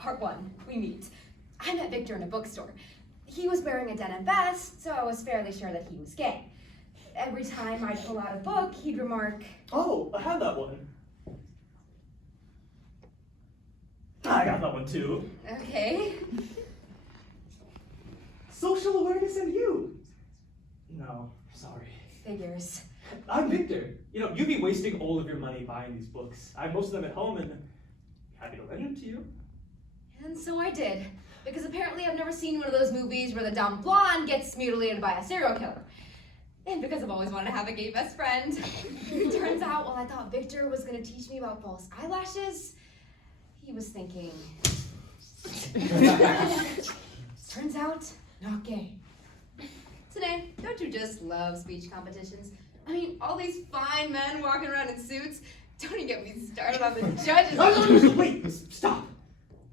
Part 1, we meet. I met Victor in a bookstore. He was wearing a denim vest, so I was fairly sure that he was gay. Every time I'd pull out a book, he'd remark, "Oh, I have that one." I got that one too. "Okay." Social awareness and you. No, sorry. Figures. I'm Victor. You'd be wasting all of your money buying these books. I have most of them at home and I'm happy to lend them to you. And so I did. Because apparently I've never seen one of those movies where the dumb blonde gets mutilated by a serial killer. And because I've always wanted to have a gay best friend. Turns out, while I thought Victor was going to teach me about false eyelashes, he was thinking... Turns out, not gay. Today, don't you just love speech competitions? I mean, all these fine men walking around in suits. Don't even get me started on the judges. No, wait, stop.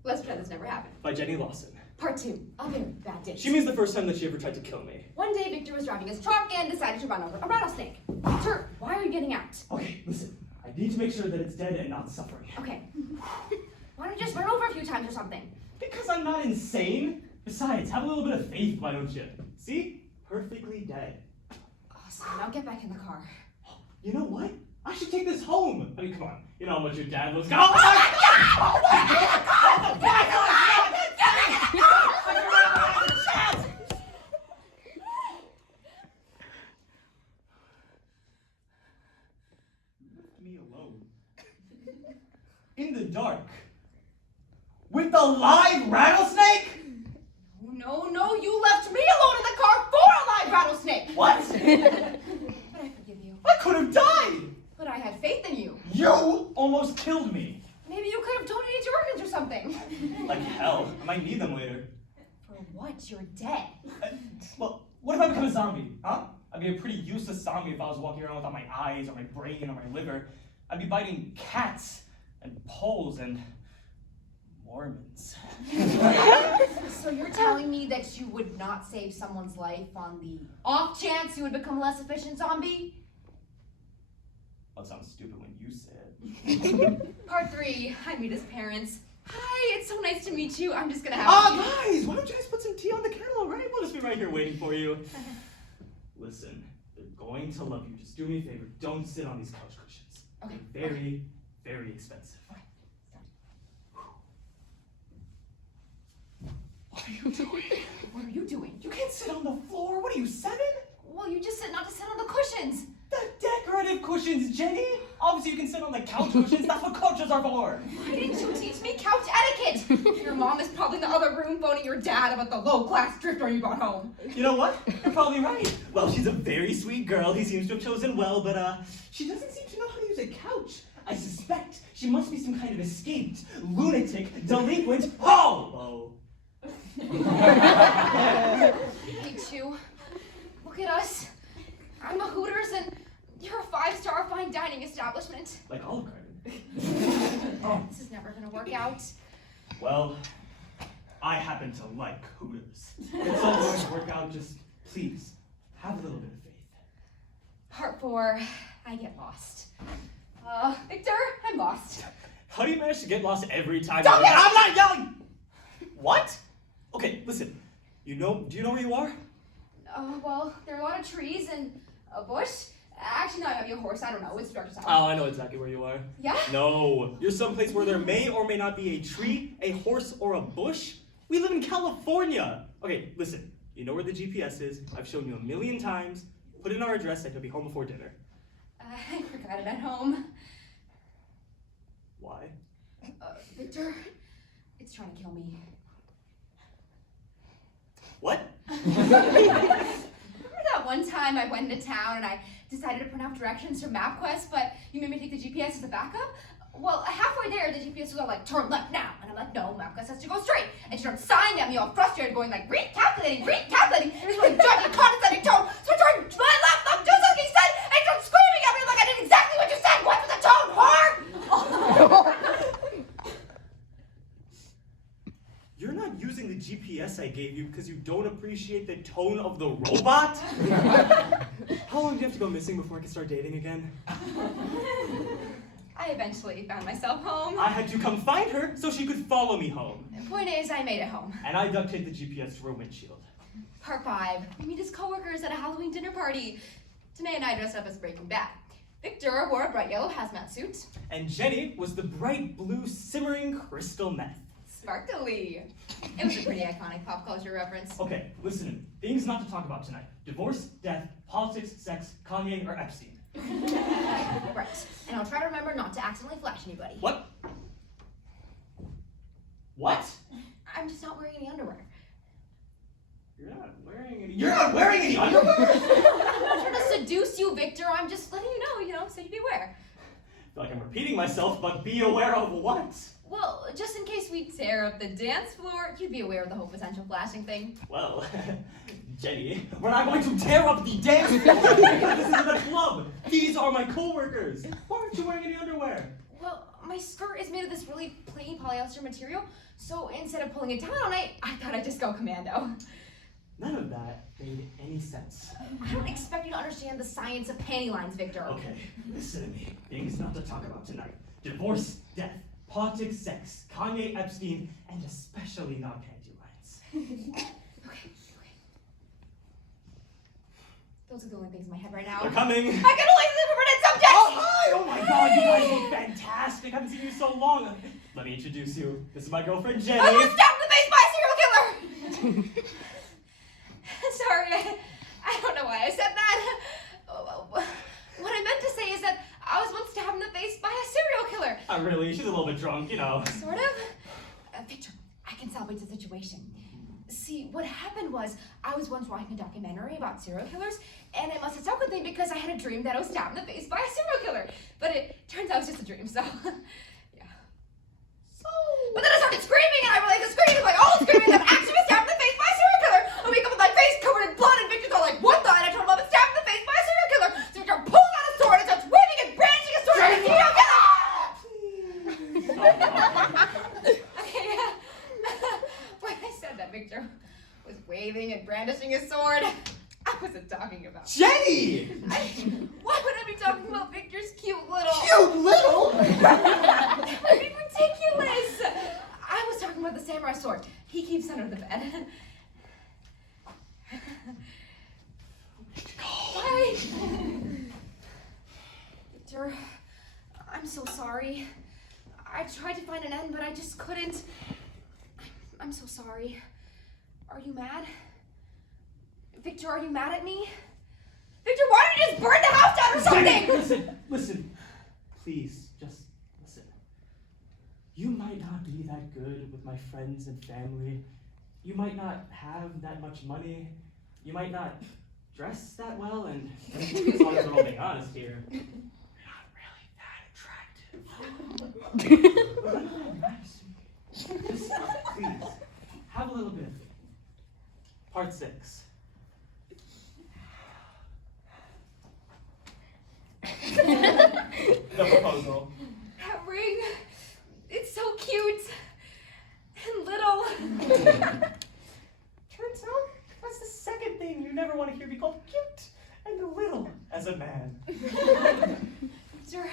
Let's pretend this never happened. By Jenny Lawson. Part 2, a very bad date. She means the first time that she ever tried to kill me. One day, Victor was driving his truck and decided to run over a rattlesnake. Victor, why are you getting out? Okay, listen. I need to make sure that it's dead and not suffering. Okay. Why don't you just run over a few times or something? Because I'm not insane. Besides, have a little bit of faith, why don't you? See? Perfectly dead. Awesome, now get back in the car. You know what? I should take this home. I mean, come on. You know how much your dad was. Left me alone. In the dark. With a live rattlesnake? No, you left me alone in the car for a live rattlesnake! What? But I forgive you. I could have died! But I had faith in you. You almost killed me. Maybe you could have donated your organs or something. Like hell. I might need them later. For what? You're dead. Well, what if I become a zombie, huh? I'd be a pretty useless zombie if I was walking around without my eyes or my brain or my liver. I'd be biting cats and poles and Mormons. So you're telling me that you would not save someone's life on the off chance you would become a less efficient zombie? Well, it sounds stupid when you say it. Part 3, I meet his parents. Hi, it's so nice to meet you. I'm just gonna have Guys, why don't you guys put some tea on the kettle, all right? We'll just be right here waiting for you. Listen, they're going to love you. Just do me a favor. Don't sit on these couch cushions. Okay. They're very, very expensive. Okay. What are you doing? What are you doing? You can't sit on the floor. What are you, 7? Well, you just said not to sit on the cushions. The decorative cushions, Jenny. Obviously, you can sit on the couch cushions. That's what couches are for. Why didn't you teach me couch etiquette? Your mom is probably in the other room phoning your dad about the low-class drifter you brought home. You know what? You're probably right. Well, she's a very sweet girl. He seems to have chosen well, but she doesn't seem to know how to use a couch. I suspect she must be some kind of escaped, lunatic, delinquent hobo. Me too. Look at us. I'm a Hooters and you're a 5-star fine dining establishment. Like Olive Garden. This is never gonna work out. Well, I happen to like Hooters. It's all going to work out. Just please have a little bit of faith. Part 4, I get lost. Victor, I'm lost. How do you manage to get lost every time? Don't get- I'm not yelling. What? Okay, listen. Do you know where you are? Well, there are a lot of trees and a bush. Actually, no, I might be a horse. I don't know. It's director's house. Oh, I know exactly where you are. Yeah? No, you're someplace where there may or may not be a tree, a horse, or a bush. We live in California. Okay, listen. You know where the GPS is. I've shown you a million times. Put in our address and you'll be home before dinner. I forgot it at home. Why? Victor, it's trying to kill me. What? Remember that one time I went into town and I decided to print out directions from MapQuest, but you made me take the GPS as a backup? Well, halfway there, the GPS was all like, turn left now. And I'm like, no, MapQuest has to go straight. And she started sighing at me all frustrated, going like, recalculating. And it's really judgy, condescending tone. So I turned to my left, just like he said, and started screaming at me like I did exactly what you said. What's with the tone, whore? You're not using the GPS I gave you because you don't appreciate the tone of the robot? How long do you have to go missing before I can start dating again? I I eventually found myself home. I had to come find her so she could follow me home. The point is, I made it home. And I duct taped the GPS to her windshield. Part 5. We meet as coworkers at a Halloween dinner party. Tanae and I dressed up as Breaking Bad. Victor wore a bright yellow hazmat suit. And Jenny was the bright blue simmering crystal meth. Sparkly. It was a pretty iconic pop culture reference. Okay, listen. Things not to talk about tonight. Divorce, death, politics, sex, Kanye, or Epstein. Right. And I'll try to remember not to accidentally flash anybody. What? What? I'm just not wearing any underwear. You're not wearing any underwear? I'm not trying to seduce you, Victor. I'm just letting you know, so you beware. I feel like I'm repeating myself, but be aware of what? Well, just in case we tear up the dance floor, you'd be aware of the whole potential flashing thing. Well, Jenny, we're not going to tear up the dance floor because this isn't a club. These are my co-workers. Why aren't you wearing any underwear? Well, my skirt is made of this really plain polyester material, so instead of pulling it down on it, I thought I'd just go commando. None of that made any sense. I don't expect you to understand the science of panty lines, Victor. Okay, listen to me. Things not to talk about tonight. Divorce, death, politics, sex, Kanye, Epstein, and especially not panty lines. Okay. Those are the only things in my head right now. They're coming. I can only live for minute subject! Oh, hi! Oh my god, you guys look fantastic. I haven't seen you so long. Let me introduce you. This is my girlfriend, Jenny. I was stabbed in the face by a serial killer! Sorry, I don't know why I said that. Oh, well, what I meant to say is that I was once stabbed in the face by a serial killer. Not really, she's a little bit drunk, you know. Sort of. Victor, I can salvage the situation. See, what happened was, I was once watching a documentary about serial killers, and it must have stuck with me because I had a dream that I was stabbed in the face by a serial killer. But it turns out it was just a dream, so, yeah. But then I started screaming, and I realized the screaming was like all screaming that I'm actually stabbed in the face by a serial killer. I wake up with my face covered in blood, and Victor's all like, what the? And I told him I've been stabbed in the face by a serial killer. So Victor pulls out a sword and starts waving and brandishing a sword at a serial killer. Okay, yeah. When I said that Victor was waving and brandishing his sword, I wasn't talking about Jenny! Why would I be talking about Victor's cute little... Cute little? That would be ridiculous! I was talking about the samurai sword. He keeps under the bed. Why? Victor, I'm so sorry. I tried to find an end, but I just couldn't. I'm so sorry. Are you mad? Victor, are you mad at me? Victor, why don't you just burn the house down or something? Listen. Please, just listen. You might not be that good with my friends and family. You might not have that much money. You might not dress that well, and as long as we're all being honest here, you're not really that attractive. Just, please, have a little bit of faith. Part 6. The proposal. That ring, it's so cute and little. Turns out that's the second thing you never want to hear me called cute and little as a man. Victor,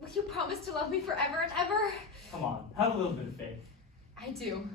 will you promise to love me forever and ever? Come on, have a little bit of faith. I do.